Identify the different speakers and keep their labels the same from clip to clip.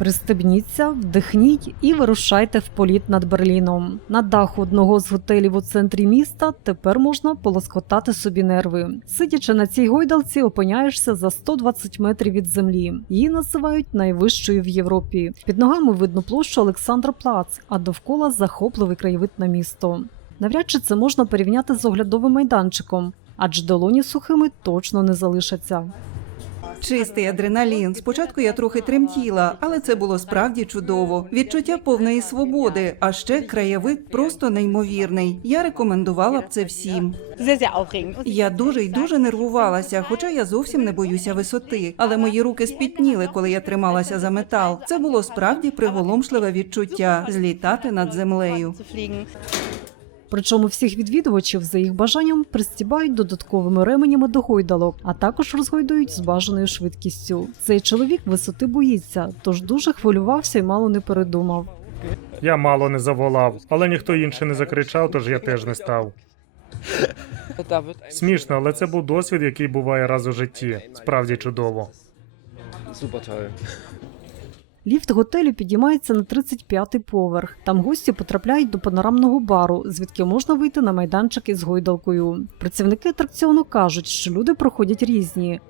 Speaker 1: Пристебніться, вдихніть і вирушайте в політ над Берліном. На даху одного з готелів у центрі міста тепер можна полоскотати собі нерви. Сидячи на цій гойдалці, опиняєшся за 120 метрів від землі. Її називають найвищою в Європі. Під ногами видно площу Олександра Плац, а довкола захопливий краєвид на місто. Навряд чи це можна порівняти з оглядовим майданчиком, адже долоні сухими точно не залишаться.
Speaker 2: Чистий адреналін. Спочатку я трохи тремтіла, але це було справді чудово. Відчуття повної свободи, а ще краєвид просто неймовірний. Я рекомендувала б це всім. Я дуже й дуже нервувалася, хоча я зовсім не боюся висоти. Але мої руки спітніли, коли я трималася за метал. Це було справді приголомшливе відчуття злітати над землею.
Speaker 1: Причому всіх відвідувачів за їх бажанням пристібають додатковими ременями до гойдалок, а також розгойдують з бажаною швидкістю. Цей чоловік висоти боїться, тож дуже хвилювався і мало не передумав.
Speaker 3: Я мало не заволав, але ніхто інший не закричав, тож я теж не став. Смішно, але це був досвід, який буває раз у житті. Справді чудово.
Speaker 1: Ліфт готелю підіймається на 35-й поверх. Там гості потрапляють до панорамного бару, звідки можна вийти на майданчик із гойдалкою. Працівники атракціону кажуть, що люди проходять різні.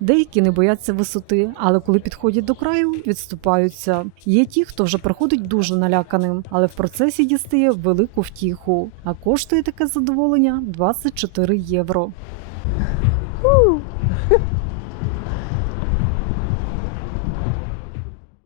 Speaker 1: Деякі не бояться висоти, але коли підходять до краю, відступаються. Є ті, хто вже приходить дуже наляканим, але в процесі дістає велику втіху. А коштує таке задоволення 24 євро.